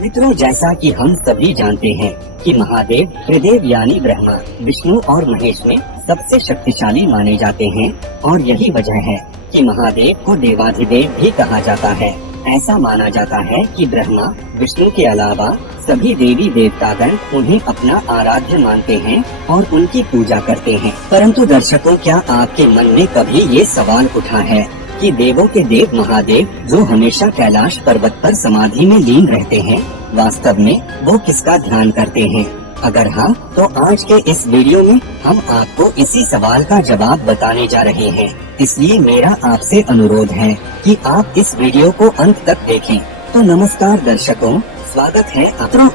मित्रों, जैसा कि हम सभी जानते हैं कि महादेव त्रिदेव यानी ब्रह्मा, विष्णु और महेश में सबसे शक्तिशाली माने जाते हैं और यही वजह है कि महादेव को देवाधिदेव भी कहा जाता है। ऐसा माना जाता है कि ब्रह्मा विष्णु के अलावा सभी देवी देवतागण उन्हें अपना आराध्य मानते हैं और उनकी पूजा करते हैं। परंतु दर्शकों, क्या आपके मन में कभी ये सवाल उठा है कि देवों के देव महादेव जो हमेशा कैलाश पर्वत पर समाधि में लीन रहते हैं, वास्तव में वो किसका ध्यान करते हैं? अगर हाँ, तो आज के इस वीडियो में हम आपको इसी सवाल का जवाब बताने जा रहे हैं। इसलिए मेरा आपसे अनुरोध है कि आप इस वीडियो को अंत तक देखें। तो नमस्कार दर्शकों, स्वागत है।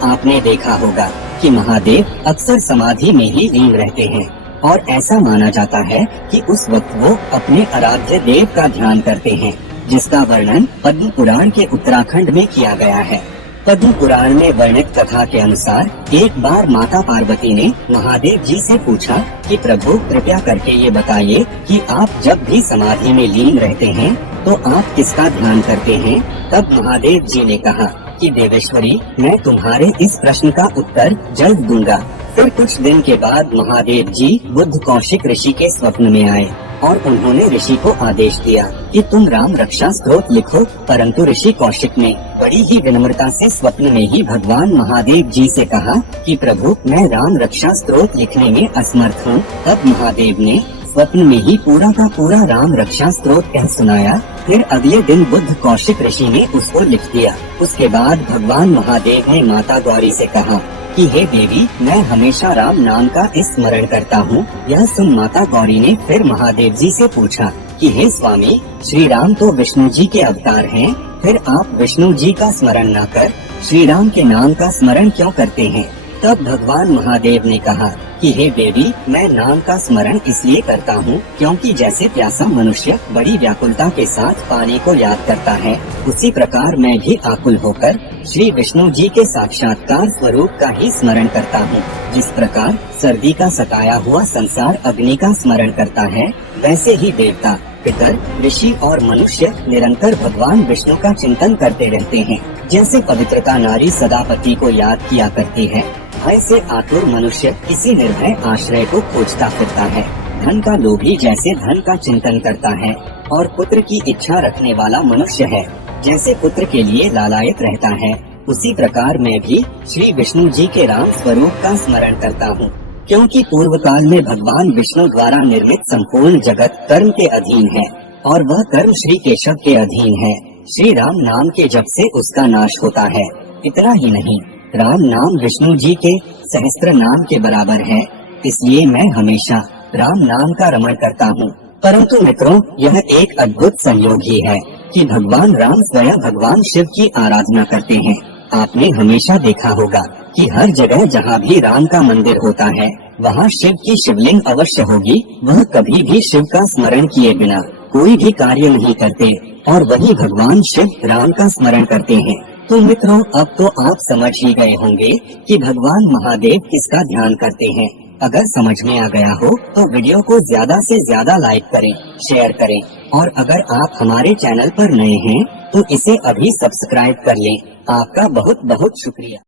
आपने देखा होगा कि महादेव अक्सर समाधि में ही लीन रहते हैं और ऐसा माना जाता है कि उस वक्त वो अपने आराध्य देव का ध्यान करते हैं, जिसका वर्णन पद्म पुराण के उत्तराखंड में किया गया है। पद्म पुराण में वर्णित कथा के अनुसार एक बार माता पार्वती ने महादेव जी से पूछा कि प्रभु, कृपया करके ये बताइए कि आप जब भी समाधि में लीन रहते हैं तो आप किसका ध्यान करते हैं? तब महादेव जी ने कहा कि देवेश्वरी, मैं तुम्हारे इस प्रश्न का उत्तर जल्द दूंगा। फिर कुछ दिन के बाद महादेव जी बुद्ध कौशिक ऋषि के स्वप्न में आए और उन्होंने ऋषि को आदेश दिया कि तुम राम रक्षा स्तोत्र लिखो। परंतु ऋषि कौशिक ने बड़ी ही विनम्रता से स्वप्न में ही भगवान महादेव जी से कहा कि प्रभु, मैं राम रक्षा स्तोत्र लिखने में असमर्थ हूँ। तब महादेव ने स्वप्न में ही पूरा का पूरा राम रक्षा स्तोत्र कह सुनाया। फिर अगले दिन बुद्ध कौशिक ऋषि ने उसको लिख दिया। उसके बाद भगवान महादेव ने माता गौरी से कहा कि हे देवी, मैं हमेशा राम नाम का स्मरण करता हूँ। यह सुन माता गौरी ने फिर महादेव जी से पूछा कि हे स्वामी, श्री राम तो विष्णु जी के अवतार हैं, फिर आप विष्णु जी का स्मरण न कर श्री राम के नाम का स्मरण क्यों करते हैं? तब भगवान महादेव ने कहा कि हे देवी, मैं नाम का स्मरण इसलिए करता हूँ क्योंकि जैसे प्यासा मनुष्य बड़ी व्याकुलता के साथ पानी को याद करता है, उसी प्रकार मैं भी आकुल होकर श्री विष्णु जी के साक्षात्कार स्वरूप का ही स्मरण करता हूँ। जिस प्रकार सर्दी का सताया हुआ संसार अग्नि का स्मरण करता है, वैसे ही देवता, पितर, ऋषि और मनुष्य निरंतर भगवान विष्णु का चिंतन करते रहते हैं। जैसे पवित्रता नारी सदा पति को याद किया करती है, भय से आतुर मनुष्य किसी निर्भय आश्रय को खोजता फिरता है। धन का लोभी जैसे धन का चिंतन करता है और पुत्र की इच्छा रखने वाला मनुष्य है, जैसे पुत्र के लिए लालायित रहता है, उसी प्रकार मैं भी श्री विष्णु जी के राम स्वरूप का स्मरण करता हूँ। क्योंकि पूर्व काल में भगवान विष्णु द्वारा निर्मित संपूर्ण जगत कर्म के अधीन है और वह कर्म श्री केशव के अधीन है। श्री राम नाम के जप से उसका नाश होता है। इतना ही नहीं, राम नाम विष्णु जी के सहस्त्र नाम के बराबर है। इसलिए मैं हमेशा राम नाम का रमण करता हूँ। परंतु मित्रों, यह एक अद्भुत संयोग ही है कि भगवान राम स्वयं भगवान शिव की आराधना करते हैं। आपने हमेशा देखा होगा कि हर जगह जहाँ भी राम का मंदिर होता है, वहाँ शिव की शिवलिंग अवश्य होगी। वह कभी भी शिव का स्मरण किए बिना कोई भी कार्य नहीं करते और वही भगवान शिव राम का स्मरण करते हैं। तो मित्रों, अब तो आप समझ ही गए होंगे कि भगवान महादेव किसका ध्यान करते हैं। अगर समझ में आ गया हो तो वीडियो को ज्यादा से ज्यादा लाइक करें, शेयर करें और अगर आप हमारे चैनल पर नए हैं तो इसे अभी सब्सक्राइब कर लें। आपका बहुत बहुत शुक्रिया।